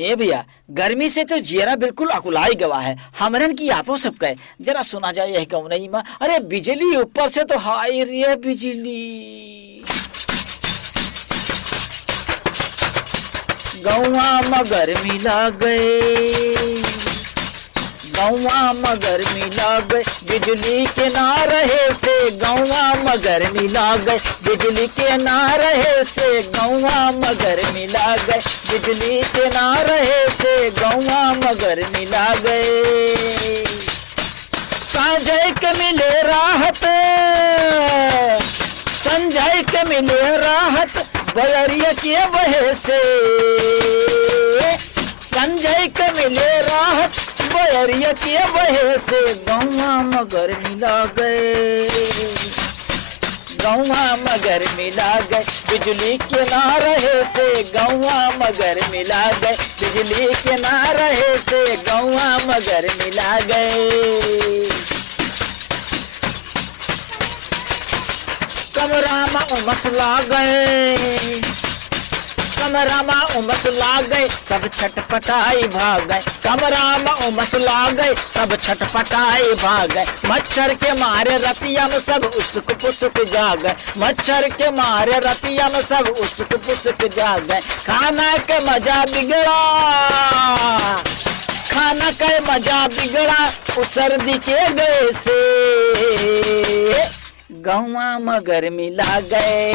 ए भैया, गर्मी से तो जियरा बिल्कुल अकुलाई गवा है। हमरन की आपो सब कहे जरा सुना जाए यही कहूँ नहीं माँ। अरे बिजली ऊपर से तो हाय रे बिजली, गौवा मगर मिला गए, गौवा मगर मिला गए, बिजली के ना रहे से गौवा मगर मिला गए, बिजली के ना रहे से गौवा मगर मिला गए, बिजली के ना रहे से गौवा मगर मिला गए। संजय के मिले राहत, संजय के मिले राहत, बयरिया के बहे से संजय के मिले राहत, बयरिया के बहे से गौवा मगर मिला गए, गौवा मगर मिला गए, बिजली के ना रहे से गौवा मगर मिला गए, बिजली के ना रहे से गौवा मगर मिला गए। कमरा में उमस ला गए, कमरा में उमस ला गए, सब छटपटाई भाग गए, कमरा में उमस ला गए, सब छटपटाई भाग गए, मच्छर के मारे रतिया में सब उसक पुसक जाग गए, मच्छर के मारे रतिया में सब उसक पुसक जाग गए। खाना के मजा बिगड़ा, खाना के मजा बिगड़ा, उस सर्दी के गए से गौवा मगर मिला गए,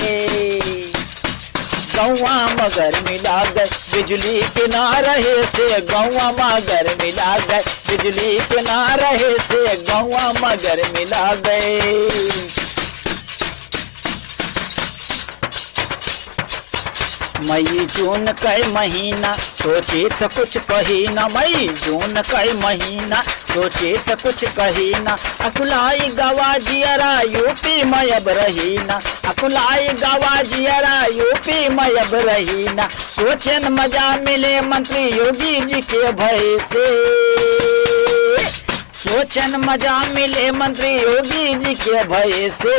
गौवा मगर मिला गए, बिजली के ना रहे से गौवा मगर मिला गए, बिजली के ना रहे से गौवा मगर मिला गए। मई जून का महीना सोचे तो कुछ कही ना, मई जून का महीना सोचे तो कुछ कही ना, अकुलाई गवा जियरा यूपी में अब रही ना, अकुलाई गवा जियरा यूपी में अब रही ना, सोचन मजा मिले मंत्री योगी जी के भय से, सोचन मजा मिले मंत्री योगी जी के भय से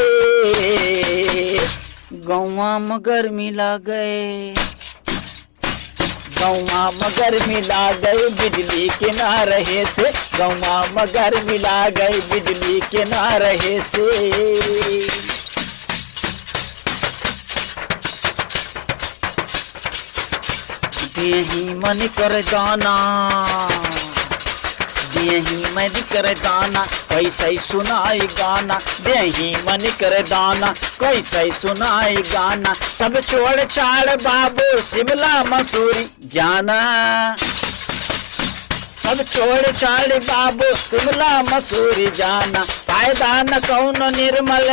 गौवा मगर मिला गए, गौवा मगर मिला गए, बिजली के ना रहे से गौवा मगर मिला गए, बिजली के ना रहे से। यही मन कर जाना, यही मन कर दाना, कैसे सुनाई गाना, यही मन कर दाना, कैसे सुनाई गाना, सब छोड़ छाड़ बाबू शिमला मसूरी जाना, सब छोड़ छाड़ बाबू शिमला मसूरी जाना, फायदा न कौन निर्मल,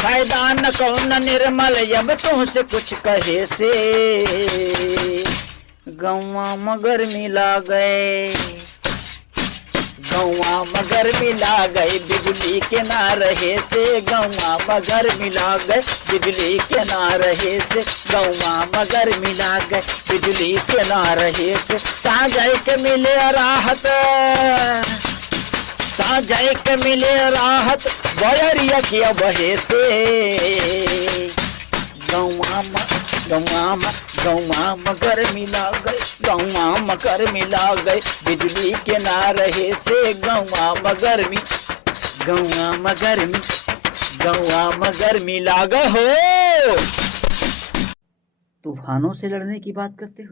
फायदा न कौन निर्मल, अब तुमसे कुछ कहे से गौवा मगर मिला गए, गौवा मगर मिला गए, बिजली के ना रहे से गौवा मगर मिला गए, बिजली के ना रहे से गौवा मगर मिला गए, बिजली के ना रहे से। संजय के मिले राहत, संजय के मिले राहत, बयरिया के बहे से गौवा मगर मिला गए, गौवा मगर मिला गए, बिजली के ना रहे से गौवा मगर मिला गए हो। तूफानों से लड़ने की बात करते हो।